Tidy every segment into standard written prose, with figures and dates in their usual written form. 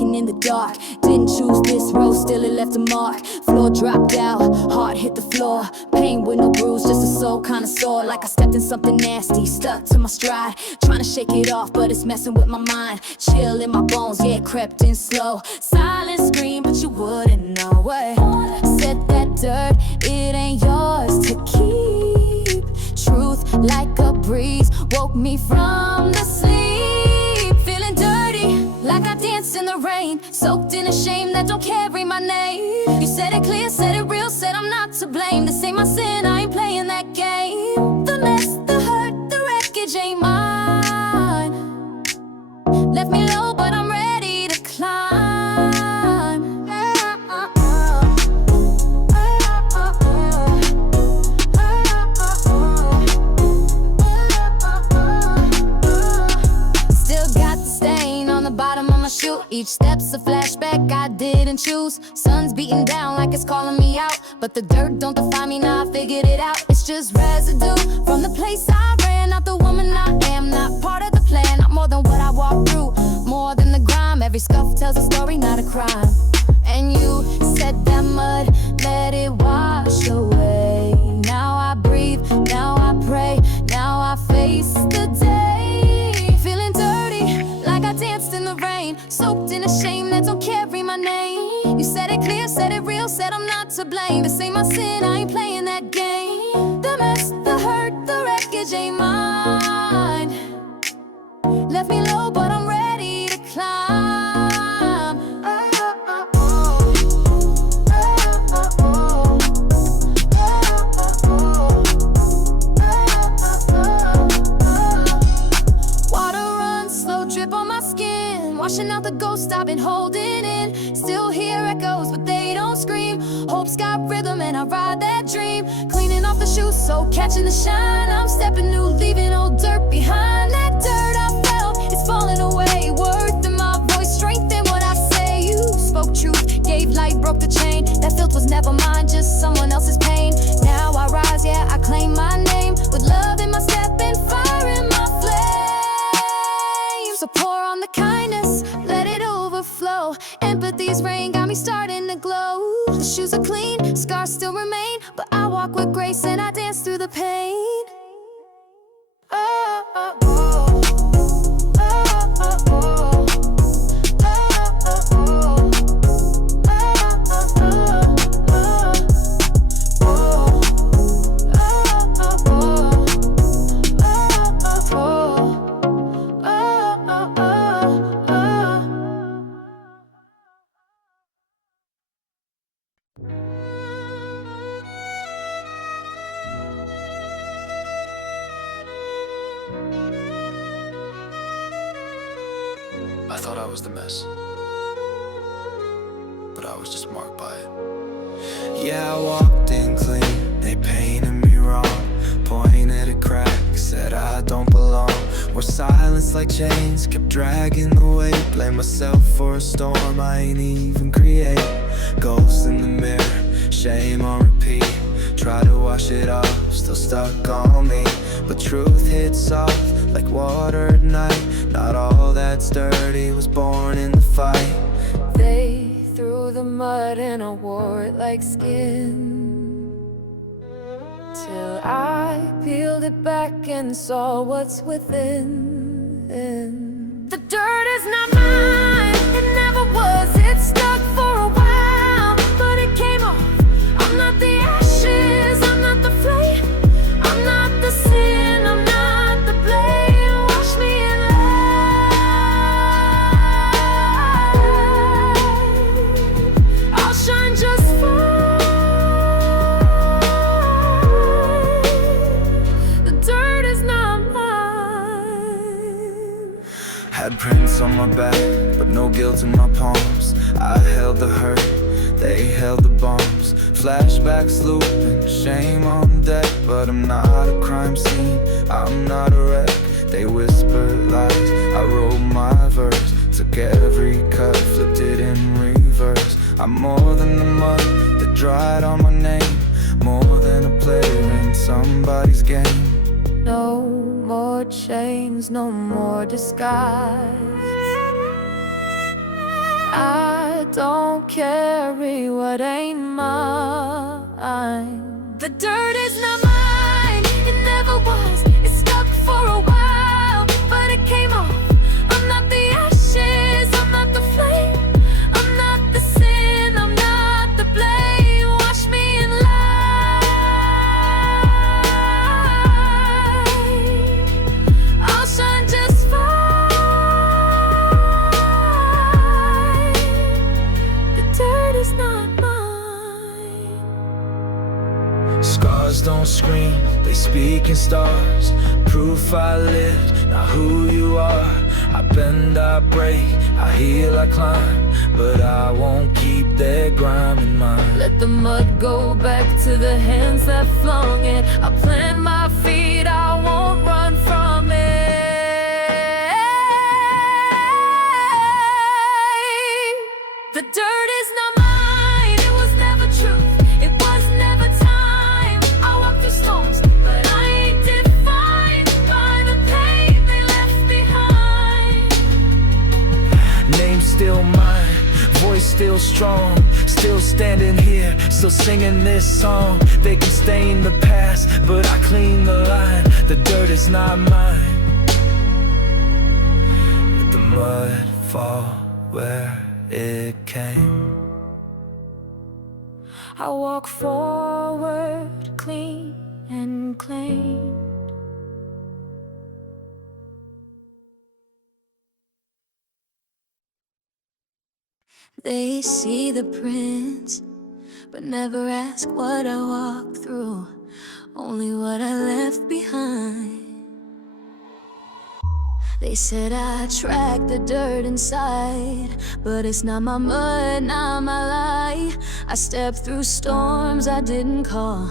walking in the dark. Didn't choose this road, still it left a mark. Floor dropped out, heart hit the floor. Pain with no bruise, just a soul kinda sore. Like I stepped in something nasty, stuck to my stride. Trying to shake it off, but it's messing with my mind. Chill in my bones, yeah, it crept in slow. Silent scream, but you wouldn't know it. Said that dirt, it ain't yours to keep. Truth like a breeze woke me from the sleep. Feeling dirty, like I danced in the rain. Soaked in a shame that don't carry my name. You said it clear, said it real, said I'm not to blame. This ain't my sin, I ain't playing that game. The mess, the hurt, the wreckage ain't mine. Left me low, but I'm ready to climb. Each step's a flashback I didn't choose. Sun's beating down like it's calling me out, but the dirt don't define me, now I figured it out. It's just residue from the place I ran, not the woman I am, not part of the plan. Not more than what I walked through, more than the grime. Every scuff tells a story, not a crime. And you said that mud, let it wash away. Now I breathe, now I pray, now I face the day. Feeling dirty, like I danced in the rain. Soaked in a shame that don't carry my name. You said it clear, said it real, said I'm not to blame. This ain't my sin, I ain't playing that game. The mess, the hurt, the wreckage ain't mine. Left me low, but I'm ready to climb. Washing out the ghost I've been holding in. Still hear echoes, but they don't scream. Hope's got rhythm and I ride that dream. Cleaning off the shoes, so catching the shine. I'm stepping new, leaving old dirt behind. That dirt I felt, it's falling away. Worth in my voice, strength in what I say. You spoke truth, gave light, broke the chain. That filth was never mine, just someone else's pain. Now I rise, yeah, I claim my name. With love in my step and fire in my flame. So pour on the kindness, let it overflow. Empathy's rain got me starting to glow. The shoes are clean, scars still remain, but I walk with grace and I dance through the pain. Oh, oh, oh. I thought I was the mess, but I was just marked by it. Yeah, I walked in clean, they painted me wrong. Pointed at cracks, said I don't belong. Wore silence like chains, kept dragging the weight. Blame myself for a storm I ain't even create. Ghosts in the mirror, shame on repeat. Try to wash it off, still stuck on me. But truth hits soft like water at night. Not all that's dirty was born in the fight. They threw the mud and I wore it like skin, till I peeled it back and saw what's within. The dirt is not mine, it never was. It stuck for a while, but it came off. I'm not the ashes, I'm not the flame, I'm not the sin, I'm not the blame. Wash me in light, I'll shine just fine. The dirt is not mine. Had prints on my back, but no guilt in my palms. I held the hurt, they held the bombs. Flashbacks looping, shame on deck. But I'm not a crime scene, I'm not a wreck. They whispered lies, I wrote my verse. Took every cut, flipped it in reverse. I'm more than the mud that dried on my name. More than a player in somebody's game. No more chains, no more disguise. I don't carry what ain't mine. The dirt is not mine, it never was. It stuck for a while, but it came off. I'm not the ashes, I'm not the flame, I'm not the sin, I'm not the blame. Wash me in light, I'll shine just fine. The dirt is not mine. Scars don't scream, they speak in stars. Proof I lived, not who you are. I bend, I break, I heal, I climb, but I won't keep their grime in mind. Let the mud go back to the hands that flung it. I plant my feet, I won't run from it. The dirt is not mine, it was never truth, it was never time. I walk through storms, but I ain't defined by the pain they left behind. Name still mine, voice still strong. Still standing here, still singing this song. They can stain the past, but I clean the line. The dirt is not mine. Let the mud fall where it came. I walk forward, clean and clean. They see the prints, but never ask what I walked through, only what I left behind. They said I tracked the dirt inside, but it's not my mud, not my lie. I stepped through storms I didn't call,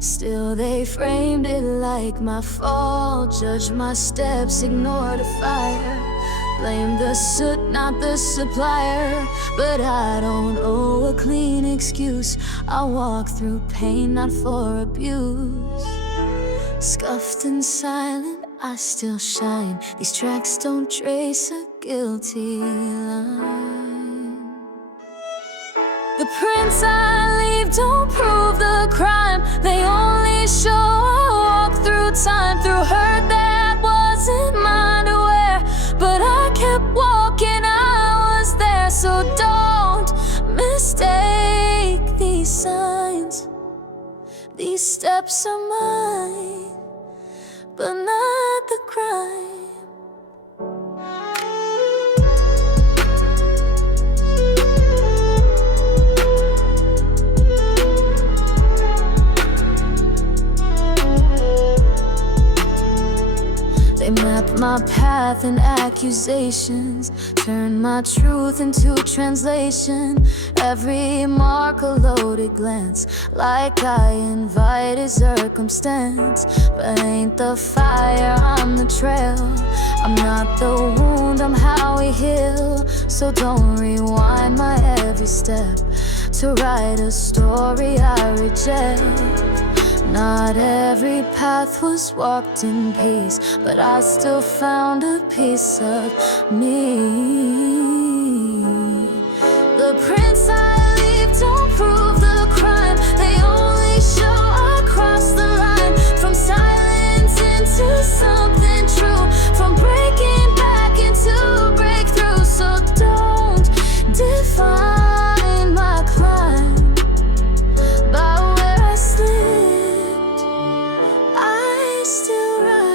still they framed it like my fall. Judged my steps, ignored the fire, blame the soot, not the supplier. But I don't owe a clean excuse, I walk through pain, not for abuse. Scuffed and silent, I still shine. These tracks don't trace a guilty line. The prints I leave don't prove the crime, they only show I walk through time, through hurt that wasn't mine to wear. But I kept walking, I was there. So don't mistake these signs. These steps are mine, but not the crime. They map my path and accusations, turn my truth into translation. Every mark a loaded glance, like I invited circumstance. But ain't the fire, I'm the trail. I'm not the wound, I'm how we heal. So don't rewind my every step to write a story I reject. Not every path was walked in peace, but I still found a piece of me. The prints I leave don't prove the crime, they only show I crossed the line. From silence into something true, from breaking back into breakthrough. So don't define my climb by where I slip. I still rise.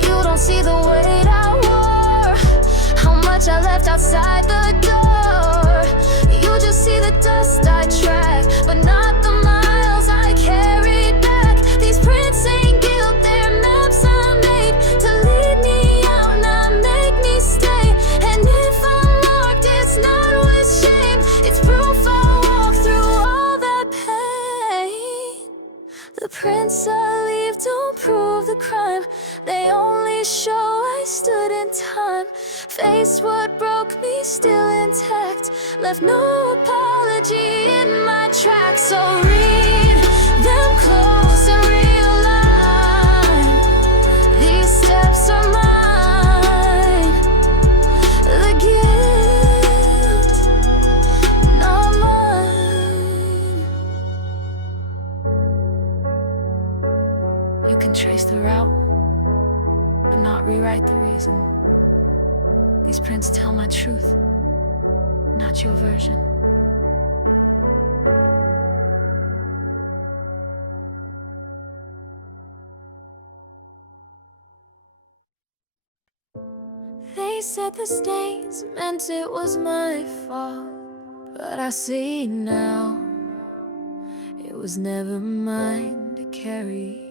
You don't see the weight I wore, how much I left outside the door. You just see the dust I track, but not the miles I carried back. These prints ain't guilt, they're maps I made to lead me out, not make me stay. And if I'm marked, it's not with shame, it's proof I walked through all that pain. The prints I leave don't prove the crime, they only show I stood in time. Faced what broke me, still intact. Left no apology in my tracks. So read them close and realign. These steps are mine. The guilt, not mine. You can trace the route, but not rewrite the reason. These prints tell my truth, not your version. They said the stains meant it was my fault, but I see now it was never mine to carry.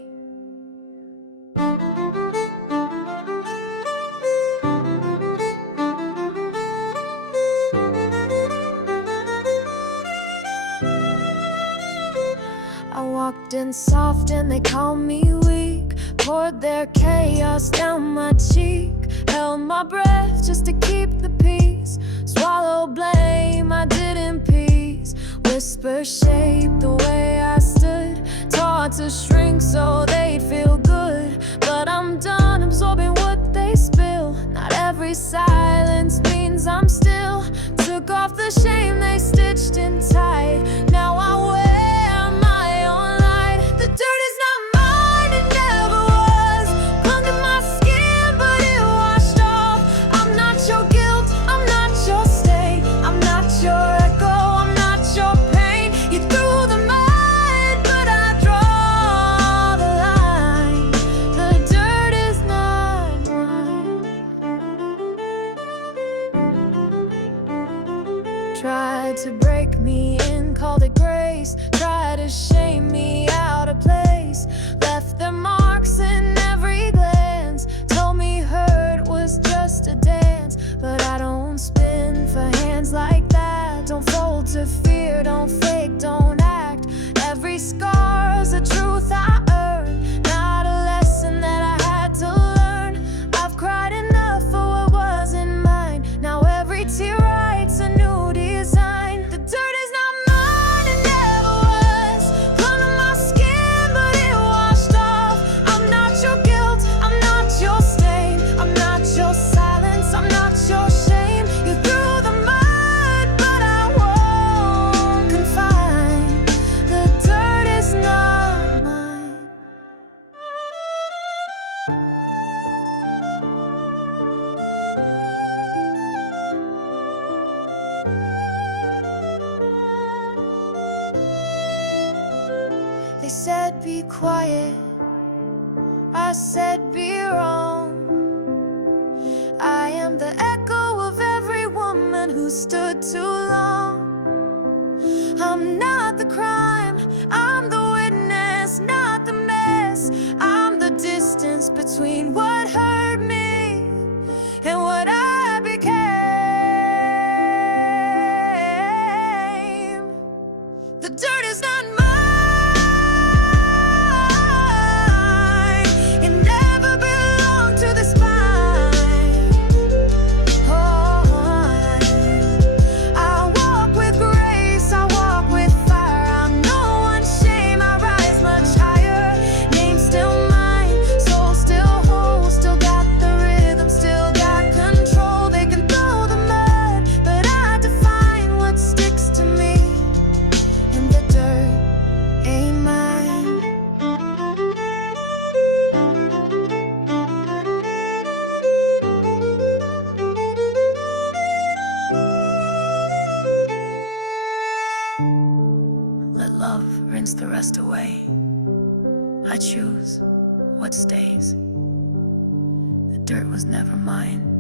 I walked in soft and they called me weak. Poured their chaos down my cheek. Held my breath just to keep the peace. Swallow blame, I didn't peace. Whisper shaped the way I stood. Taught to shrink so they'd feel good. But I'm done absorbing what they spill. Not every silence means I'm still. Took off the shame they stitched in tight. Now I wear my own light. The dirt is not mine, it never was. Clung to my skin, but it washed off. I'm not your guilt, I'm not your stain. I'm not your echo, I'm not your pain. You threw the mud, but I draw the line. The dirt is not mine. Tried to break me in, called it grace. Tried to shame me out of place. Left their marks in every glance. Told me hurt was just a dance. But I don't spin for hands like that. Don't fold to fear, don't fake, don't act. Every scar's a truth I earned. Not a lesson that I had to learn. I've cried enough for what wasn't mine. Now every tear writes a new design. The dirt is not mine, it never was. Clung to my skin, but it washed off. I'm not your guilt, I'm not your stain. I'm not your silence, I'm not your shame. You threw the mud, but I won't confine. The dirt is not mine. They said be quiet, I said be wrong. I am the echo of every woman who stood too long. I'm not the crime, I'm the witness, not the mess. I'm the distance between what hurt me and what I became. The dirt is not mine. It never belonged to the spine. Oh, I walk with grace, I walk with fire. I'm no one's shame, I rise much higher. Name still mine, soul still whole. Still got the rhythm, still got control. They can throw the mud, but I define what sticks to me. And the dirt ain't mine. Let love rinse the rest away. I choose what stays. The dirt was never mine.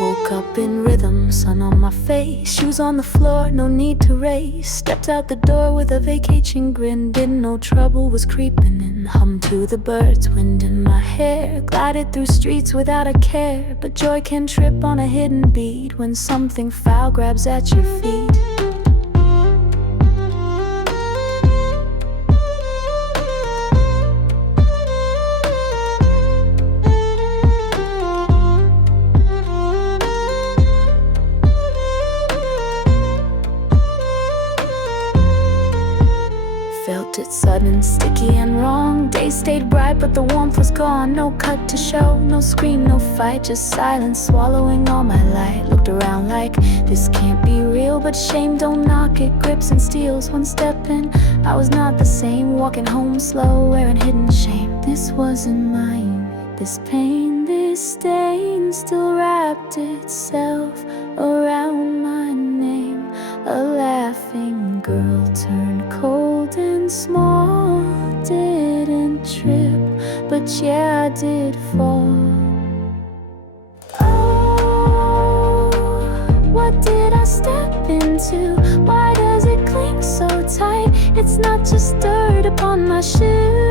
Woke up in rhythm, sun on my face. Shoes on the floor, no need to race. Stepped out the door with a vacation grin. Didn't know trouble was creeping in. hummed to the birds, wind in my hair, glided through streets without a care. But joy can trip on a hidden beat when something foul grabs at your feet. Felt it sudden, sticky and wrong. Day stayed bright but the warmth was gone. No cut to show, no scream, no fight, just silence swallowing all my light. Looked around like this can't be real, but shame don't knock, it grips and steals. One step in, I was not the same. Walking home slow, wearing hidden shame. This wasn't mine, this pain, this stain still wrapped itself around my name. A laughing girl turned cold and small. Didn't trip, but yeah, I did fall. Oh, what did I step into? Why does it cling so tight? It's not just dirt upon my shoe,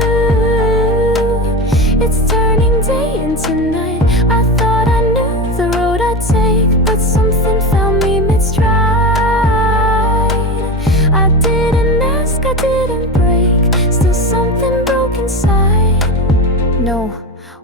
it's turning day into night. I thought I knew the road I'd take, but something found me mid-stride. I didn't ask, I didn't break, still something broke inside. No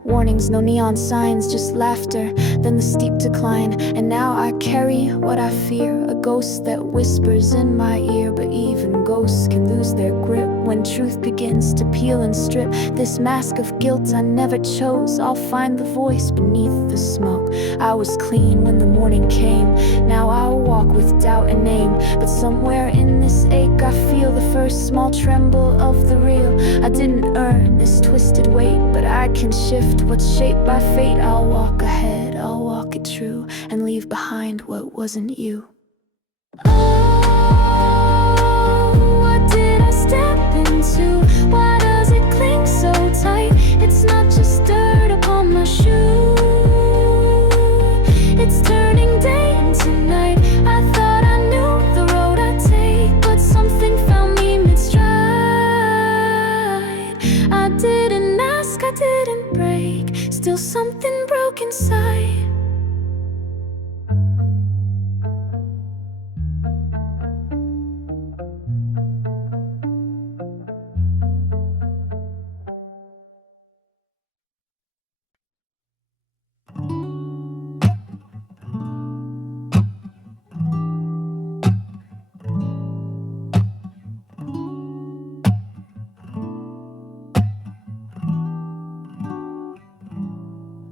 warnings, no neon signs, just laughter, then the steep decline. And now I carry what I fear, a ghost that whispers in my ear. But even ghosts can lose their grip when truth begins to peel and strip this mask of guilt I never chose. I'll find the voice beneath the smoke. I was clean when the morning came, now I'll walk with doubt and aim. But somewhere in this ache I feel the first small tremble of the real. I didn't earn this twisted weight, but I can shift what's shaped by fate. I'll walk ahead, I'll walk it true, and leave behind what wasn't you. Oh, what did I step into? Why does it cling so tight? It's not just dirt upon my shoe, it's turning day into night. I thought I knew the road I'd take, but something found me mid-stride. I didn't ask, I didn't break, still something broke inside.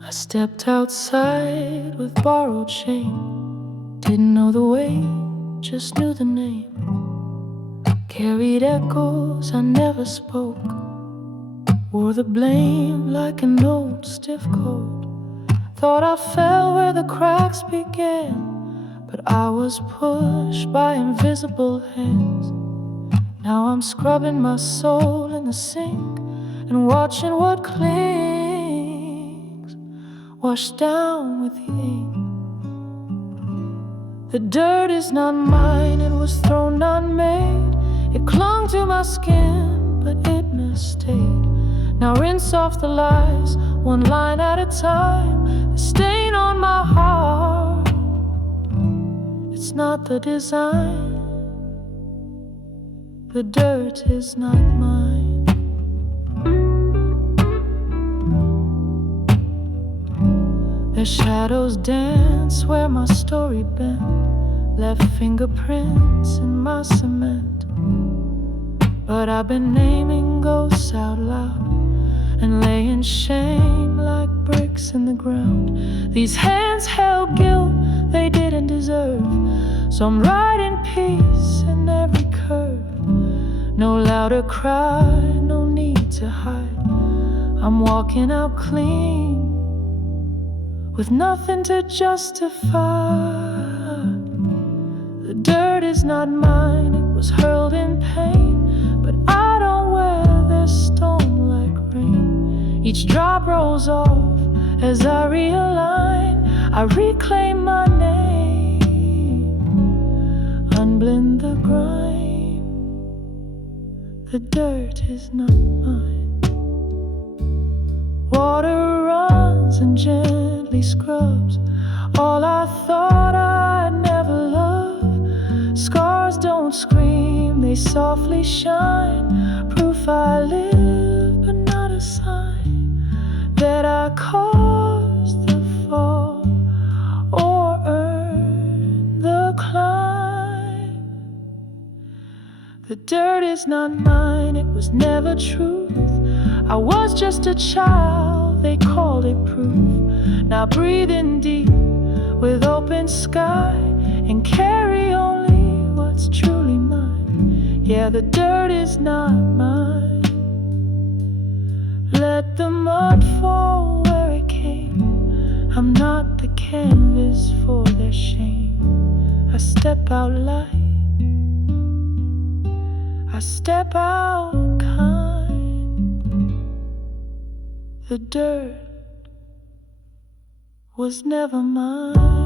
I stepped outside with borrowed shame. Didn't know the way, just knew the name. Carried echoes I never spoke. Wore the blame like an old stiff coat. Thought I fell where the cracks began, but I was pushed by invisible hands. Now I'm scrubbing my soul in the sink and watching what clings wash down with the ink. The dirt is not mine, it was thrown unmade. It clung to my skin, but it misstayed. Now rinse off the lies, one line at a time. The stain on my heart, it's not the design. The dirt is not mine. The shadows dance where my story bent, left fingerprints in my cement. But I've been naming ghosts out loud and laying shame like bricks in the ground. These hands held guilt they didn't deserve, so I'm writing peace in every curve. No louder cry, no need to hide. I'm walking out clean with nothing to justify. The dirt is not mine, it was hurled in pain, but I don't wear this stone like rain. Each drop rolls off as I realign. I reclaim my name, unblend the grime. The dirt is not mine. Water runs and gently scrubs all I thought I'd never love. Scars don't scream, they softly shine. Proof I live, but not a sign that I caused the fall or earned the climb. The dirt is not mine, it was never truth. I was just a child, they called it proof. Now breathe in deep with open sky and carry only what's truly mine. Yeah, the dirt is not mine. Let the mud fall where it came. I'm not the canvas for their shame. I step out light, I step out kind. The dirt was never mine.